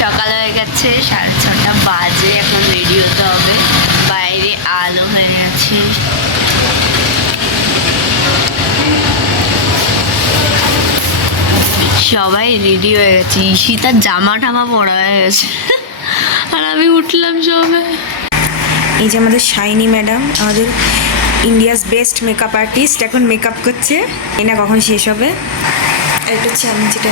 সকাল হয়ে গেছে, 6:30 বাজে। এখন রেডি হতে হবে, বাইরে আলো হয়ে গেছে। সবাই রেডি হয়ে গেছে, ঈশিতার জামা টামা পরা হয়ে গেছে আর আমি উঠলাম সবে। এই যে আমাদের শাইনি ম্যাডাম, আমাদের ইন্ডিয়াস বেস্ট মেকআপ আর্টিস্ট, এখন মেকআপ করছে। এটা কখন শেষ হবে? এটা হচ্ছে আমি যেটা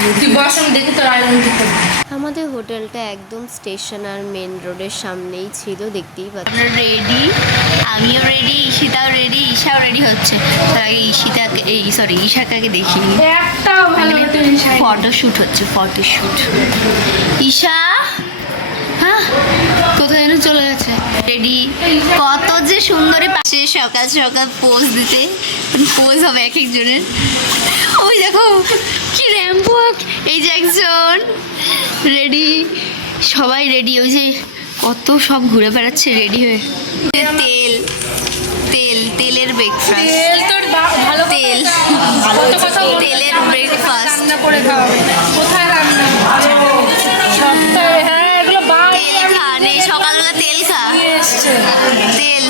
আমাদের হোটেলটা একদম স্টেশন আর মেন রোডের সামনেই ছিল, দেখতেই পাচ্ছি। রেডি, আমিও রেডি, ঈশিতাও রেডি, ঈশাও রেডি হচ্ছে। তার আগে ঈশিতাকে ঈশাকে দেখিনি। ফটোশ্যুট হচ্ছে, ফটোশ্যুট। ঈশা হ্যাঁ কোথায় যেন চলে গেছে। রেডি, কত যে সুন্দরী পাশে সকাল সকাল পোজ দিতে। পোজ হবে এক একজনের। ওই দেখো কি র্যাম্প ওয়াক। এই যে একজন রেডি, সবাই রেডি। ওই যে কত সব ঘুরে বেড়াচ্ছে রেডি হয়ে। তেল তেল তেলের ব্রেকফাস্ট, তেল তেলের ব্রেকফাস্ট। তেল খা নে, সকালবেলা তেল খা, তেল।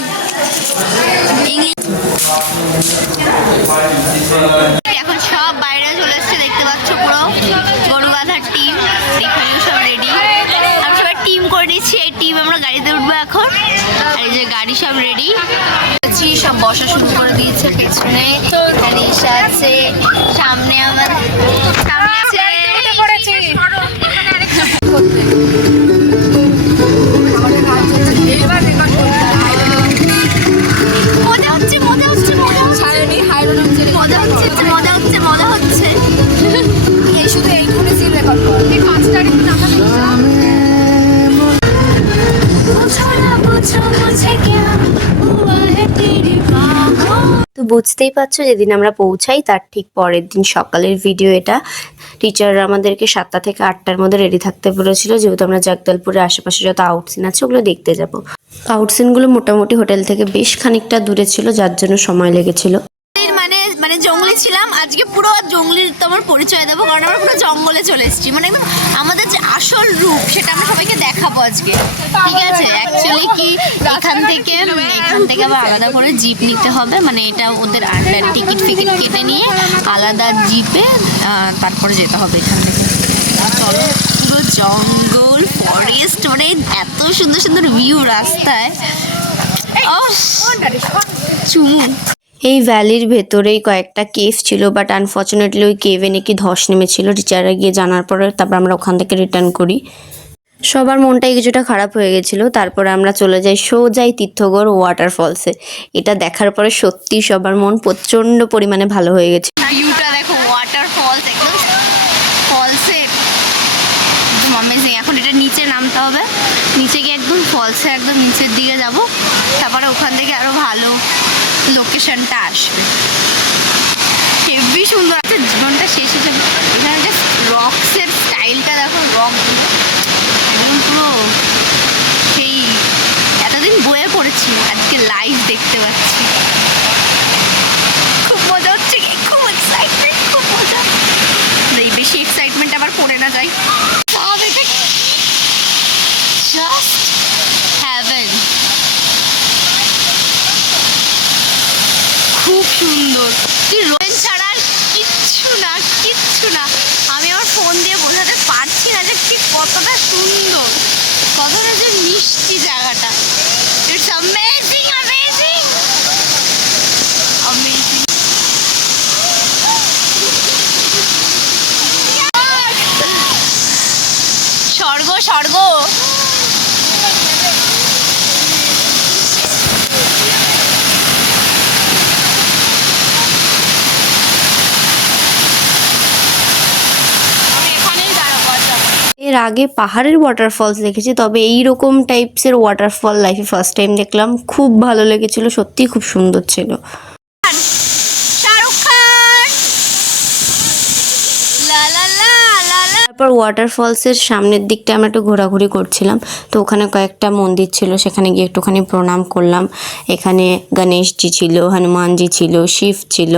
এখন সব বাইরে চলে এসছে, দেখতে পাচ্ছ পুরো গরু বাঁধার টিম। এখানেও সব রেডি, আমরা সবাই টিম করে নিচ্ছি। এই টিম আমরা গাড়িতে উঠবো এখন। আর এই যে গাড়ি সব রেডি, সব বসা শুরু করে দিয়েছে। পেছনে ঈশা আছে, সামনে আমার সামনে আছে। মজা হচ্ছে, মজা হচ্ছে, মজা হচ্ছে, মজা হচ্ছে, মজা হচ্ছে, মজা হচ্ছে। এই শুধু এইটুকু সিন রেকর্ড কর। এই 5 তারিখ টাকা তো বুঝতেই পারছো, যেদিন আমরা পৌঁছাই তার ঠিক পরের দিন সকালের ভিডিও এটা। টিচাররা আমাদেরকে 7টা থেকে 8টার মধ্যে রেডি থাকতে বলেছিল, যেহেতু আমরা জগদলপুরের আশেপাশে যত আউটসিন আছে ওগুলো দেখতে যাব। আউটসিনগুলো মোটামুটি হোটেল থেকে বেশ খানিকটা দূরে ছিল, যার জন্য সময় লেগেছিল। মানে জঙ্গলে ছিলাম আজকে, পুরো জঙ্গলের তোমার পরিচয় দেবো, কারণ আমরা পুরো জঙ্গলে চলে এসেছি। মানে আমাদের যে আসল রূপ সেটা আমরা সবাইকে দেখাবো আজকে, ঠিক আছে? অ্যাকচুয়ালি কি এখান থেকে আবার আলাদা করে জিপ নিতে হবে, মানে এটা ওদের আন্ডার টিকিট ফিকিট কেটে নিয়ে আলাদা জিপে তারপরে যেতে হবে এখান থেকে। চলো, পুরো জঙ্গল ফরেস্ট, মানে এত সুন্দর সুন্দর ভিউ রাস্তায়। চুমু। এই ভ্যালির ভেতরেই কয়েকটা কেভ ছিল, বাট আনফর্চুনেটলি ওই কেভে নাকি ধস নেমেছিল। টিচাররা গিয়ে জানার পরে তারপর আমরা ওখান থেকে রিটার্ন করি। সবার মনটাই কিছুটা খারাপ হয়ে গেছিলো। তারপরে আমরা চলে যাই সোজাই তীর্থগড় ওয়াটারফলসে। এটা দেখার পরে সত্যি সবার মন প্রচণ্ড পরিমাণে ভালো হয়ে গেছে। ভিউটা দেখো, ওয়াটারফলস একদম ফলসে, একদম অ্যামেজিং। এখন এটা নিচে নামতে হবে, নিচে গিয়ে একদম ফলসে একদম নিচের দিকে যাব, তারপরে ওখান থেকে আরও ভালো লোকেশনটা আসবে। হেভি সুন্দর একটা জীবনটা শেষ হয়ে যাবে। এখানে জাস্ট রকসের স্টাইলটা দেখো, রকগুলো একদম পুরো সেই এতদিন বইয়ে পড়েছি, আজকে লাইভ দেখতে পাচ্ছি। খুব মজা হচ্ছে, খুব এক্সাইটমেন্ট, খুব মজা। এই বেশি এক্সাইটমেন্ট আবার পড়ে না যায়। জাস্ট হ্যাভেন, খুব সুন্দর। তুই রোয়েন ছাড়া আর কিচ্ছু না, কিচ্ছু না। আমি আমার ফোন দিয়ে বোঝাতে পারছি না যে ঠিক কতটা সুন্দর, কতটা যে মিষ্টি জায়গাটা। It's amazing, amazing, amazing. স্বর্গ, স্বর্গ। এর আগে পাহাড়ের ওয়াটারফলস দেখেছি, তবে এইরকম টাইপসের ওয়াটারফল লাইফে ফার্স্ট টাইম দেখলাম। খুব ভালো লেগেছিল, সত্যি খুব সুন্দর ছিল। তারপর ওয়াটারফলসের সামনের দিকটা আমরা একটু ঘোরাঘুরি করছিলাম, তো ওখানে কয়েকটা মন্দির ছিল, সেখানে গিয়ে একটুখানি প্রণাম করলাম। এখানে গণেশজি ছিল, হনুমানজি ছিল, শিব ছিল,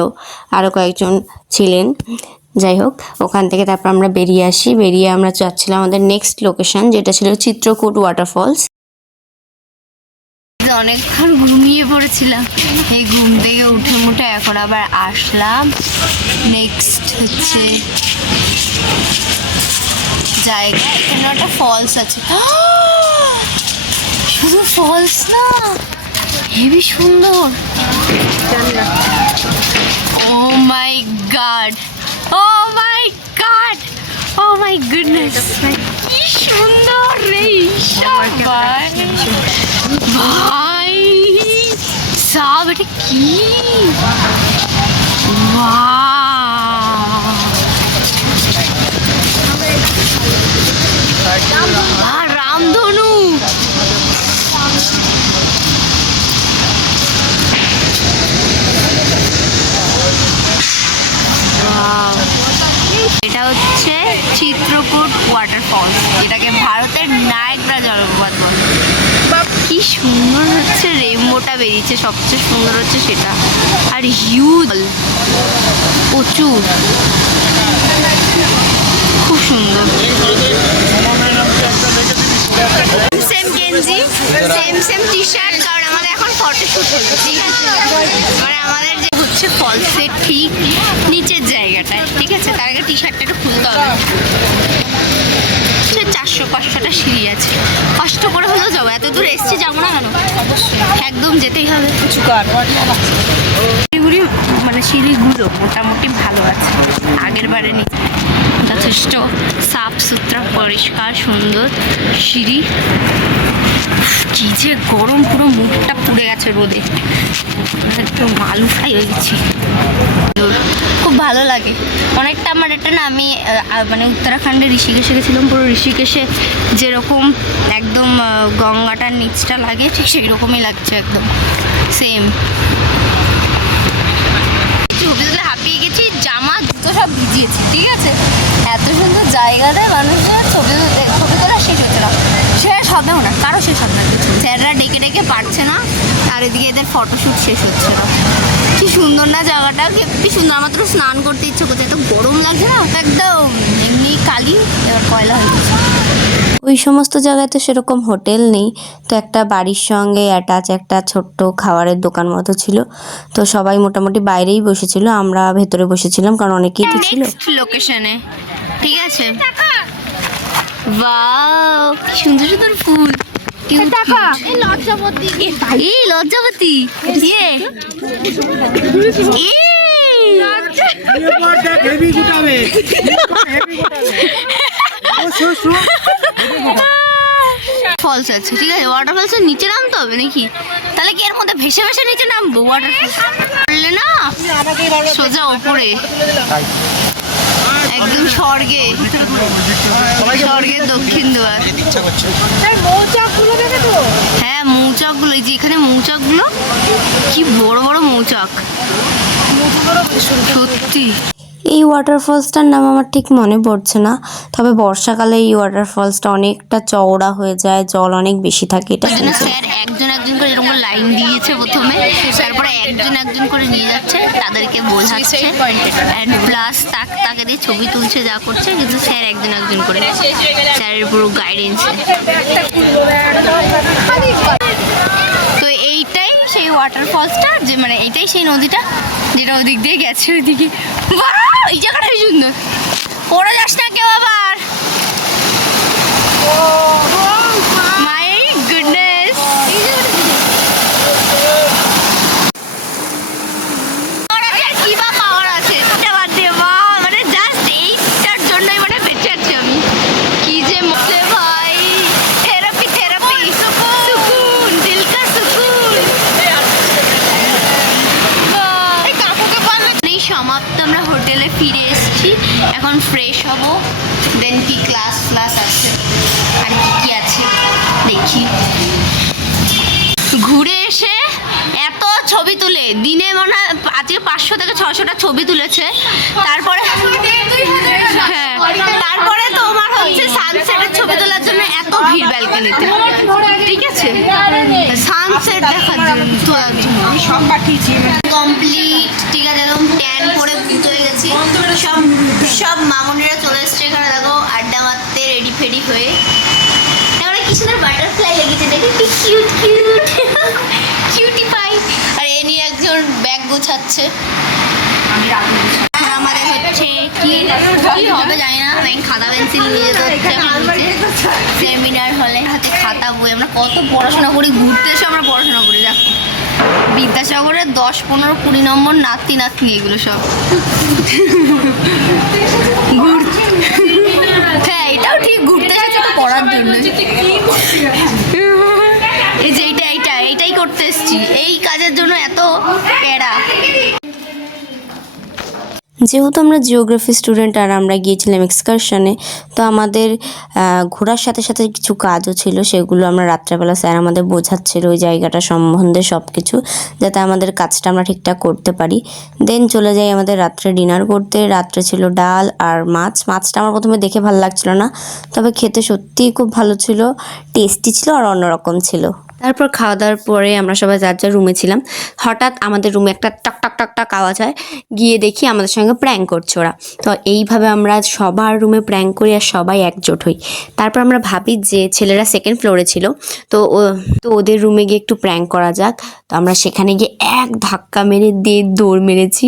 আরও কয়েকজন ছিলেন। যাই হোক, ওখান থেকে তারপর আমরা বেরিয়ে আসি। বেরিয়ে আমরা যাচ্ছিলাম আমাদের নেক্সট লোকেশন, যেটা ছিল চিত্রকূট ওয়াটারফলস। অনেকক্ষণ ঘুমিয়ে পড়েছিলাম, এই ঘুম থেকে উঠে মুঠে এখন আবার আসলাম। নেক্সট হচ্ছে জায়গা, এখানে একটা ফলস আছে। শুধু ফলস না, হেবি সুন্দর। Oh my god, oh my god, oh my goodness, কি সুন্দর রে ভাই। ভাই সাব, এটা কি? রামধনু, এটা হচ্ছে চিত্রকূট ওয়াটারফলস, যেটাকে ভারতের নায়াগ্রা জলপ্রপাত বলে। কি সুন্দর হচ্ছে, রেইনবোটা বেরিয়েছে, সবচেয়ে সুন্দর হচ্ছে সেটা। আর হিউজ, প্রচুর, খুব সুন্দর। সেম গেঞ্জি, সেম টি শার্ট, কারণ আমাদের এখন ফটোশ্যুট হচ্ছে, ঠিক আছে? মানে আমাদের যে হচ্ছে ফলসের ঠিক নিচের জায়গাটায়, ঠিক আছে? তার আগে টি শার্টটা একটু খুলতে হবে। 400-500টা সিঁড়ি আছে, কষ্ট করে হলেও যাবো, এত দূর এসছি, যাবো না কেন? একদম যেতেই হবে। সিঁড়িগুলি মানে সিঁড়িগুলো মোটামুটি ভালো আছে, আগের বারে নি যথেষ্ট সাফ সুতরা, পরিষ্কার, সুন্দর সিঁড়ি। কি যে গরম, পুরো মুখটা পুড়ে গেছে রোদে, একটু মালু ফ্রাই হয়ে গেছি। খুব ভালো লাগে অনেকটা। আমার এটা না, আমি মানে উত্তরাখণ্ডে ঋষিকেশে গেছিলাম, পুরো ঋষিকেশে যেরকম একদম গঙ্গাটার নিচটা লাগে, ঠিক সেই রকমই লাগছে, একদম সেম। ছবি তুলে হাঁপিয়ে গেছি, জামা জুতো সব ভিজিয়েছি, ঠিক আছে? এত সুন্দর জায়গাটায় মানুষের ছবি তোলা শেষ হচ্ছে না, শেষ হবেও না, কারো শেষ হবে না। স্যাররা ডেকে ডেকে পারছে না, আর এদিকে এদের ফটোশ্যুট শেষ হচ্ছে না। কি সুন্দর না জায়গাটা, কি সুন্দর। আমার তো স্নান করতে ইচ্ছে করছে, এত গরম লাগছে না, একদম এমনি কালি, এবার কয়লা হয়ে গেছে। ওই সমস্ত জায়গায় তো সেরকম হোটেল নেই, তো একটা বাড়ির সঙ্গে অ্যাটাচ একটা ছোট্ট খাবারের দোকান মতো ছিল। তো সবাই মোটামুটি বাইরেই বসেছিল, আমরা ভেতরে বসেছিলাম, কারণ অনেকেই তো ছিল। নেক্সট লোকেশনে, ঠিক আছে? ওয়াও, কি সুন্দর সুন্দর ফুল। এই লজ্জাবতী, ইয়ে ফলস আছে, ঠিক আছে? ওয়াটার ফলসের নিচে নামতে হবে নাকি? তাহলে কি এর মধ্যে ভেসে ভেসে নিচে নামবো? ওয়াটার ফলস বললে না, সোজা ওপরে, একদম স্বর্গে, স্বর্গের দক্ষিণ দুয়ার। হ্যাঁ, মৌচাকগুলো, এই যে এখানে মৌচাকগুলো, কি বড় বড় মৌচাক, সত্যি। এই ওয়াটারফলসটার নাম আমার ঠিক মনে পড়ছে না, তবে বর্ষাকালে এই ওয়াটারফলসটা অনেকটা চওড়া হয়ে যায়, জল অনেক বেশি থাকে, এটা শুনছি। স্যার একজন একজন করে এরকম লাইন দিয়েছে প্রথমে, তারপরে একজন একজন করে নিয়ে যাচ্ছে, তাদেরকে বোঝাচ্ছে, অ্যান্ড প্লাস তাকে দিয়ে ছবি তুলছে, যা করছে, কিন্তু স্যার একজন একজন করে, স্যারের পুরো গাইডেন্স। তো এইটাই সেই ওয়াটারফলসটা, যে মানে এইটাই সেই নদীটা যেটা ওদিক দিয়ে গেছে, ওইদিকে। এই জায়গাটা সুন্দর, পড়ে যাস না কেউ আবার। মাই গুডনেস, কি বা পাওয়ার আছে, মানে জাস্ট এইটার জন্যই মানে বেঁচে আছি আমি। কি যে মজা ভাই, থেরাপি থেরাপি, সুকুন, দিল কা সুকুন। এই সমাপ্ত, আমরা হোটেলে ফিরে এসেছি, এখন ফ্রেশ হব, দেন কি ক্লাস আছে, আর কি আছে দেখি। ঘুরে এসে এত ছবি তুলে, দিনে মনে হয় আজকে 500 থেকে 600টা ছবি তুলেছে। তারপরে হ্যাঁ, তারপরে তোমার হচ্ছে সানসেটের ছবি তোলার জন্য এত ভিড় ব্যালকনিতে, ঠিক আছে? সেট দেখার জন্য তোলার জন্য আমি সব পাঠিয়েছি কমপ্লিট। ঠিক আছে, একদম ট্যান করে ভূত হয়ে গেছি। সব সব মামুনিরা চলে এসছে এখানে, দেখো আড্ডা মারতে রেডি ফেডি হয়ে। তারপরে কি সুন্দর বাটারফ্লাই লেগেছে, দেখে কি কিউট কিউট কিউটি পাই। আর এ নিয়ে একজন ব্যাগ গোছাচ্ছে। আর আমাদের হচ্ছে কি কি হবে জানি না, আমি খাতা পেন্সিল নিয়ে যেতে হচ্ছে সেমিনার হলে, হাতে খাতা বই। আমরা কত পড়াশোনা করি, ঘুরতে এসে আমরা পড়াশোনা করি। দেখো বিদ্যাসাগরের 10, 15, 20 নম্বর নাতি নাতনি এগুলো সব। হ্যাঁ এটাও ঠিক, ঘুরতে এসেছে তো পড়ার জন্য। এই যে এইটাই করতে এসছি, এই কাজের জন্য এত প্যারা। যেহেতু আমরা জিওগ্রাফি স্টুডেন্ট আর আমরা গিয়েছিলাম এক্সকারশনে, তো আমাদের ঘোরার সাথে সাথে কিছু কাজও ছিল, সেগুলো আমরা রাত্রেবেলা স্যার আমাদের বোঝাচ্ছিল ওই জায়গাটা সম্বন্ধে সব কিছু, যাতে আমাদের কাজটা আমরা ঠিকঠাক করতে পারি। দেন চলে যাই আমাদের রাত্রে ডিনার করতে। রাত্রে ছিল ডাল আর মাছটা আমার প্রথমে দেখে ভালো লাগছিল না, তবে খেতে সত্যিই খুব ভালো ছিল, টেস্টি ছিল আর অন্যরকম ছিল। তারপর খাওয়া দাওয়ার পরে আমরা সবাই যার যার রুমে ছিলাম। হঠাৎ আমাদের রুমে একটা টাক টাক টাক টাক আওয়াজ হয়, গিয়ে দেখি আমাদের সঙ্গে প্র্যাঙ্ক করছে ওরা। তো এইভাবে আমরা সবার রুমে প্র্যাঙ্ক করি আর সবাই একজোট হই। তারপর আমরা ভাবি যে ছেলেরা 2nd ফ্লোরে ছিল, তো ওদের রুমে গিয়ে একটু প্র্যাঙ্ক করা যাক। তো আমরা সেখানে গিয়ে এক ধাক্কা মেরে দৌড় মেরেছি,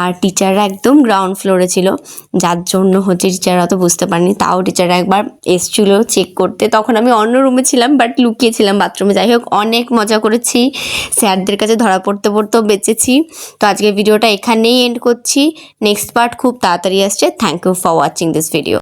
আর টিচাররা একদম গ্রাউন্ড ফ্লোরে ছিল, যার জন্য হচ্ছে টিচাররা তো বুঝতে পারেনি। তাও টিচাররা একবার এসেছিলো চেক করতে, তখন আমি অন্য রুমে ছিলাম, বাট লুকিয়েছিলাম বাথরুমে। যাই হোক, অনেক মজা করেছি, স্যারদের কাছে ধরা পড়তেও বেঁচেছি। তো আজকের ভিডিওটা এখানেই এন্ড করছি, নেক্সট পার্ট খুব তাড়াতাড়ি আসছে। Thank you for watching this video.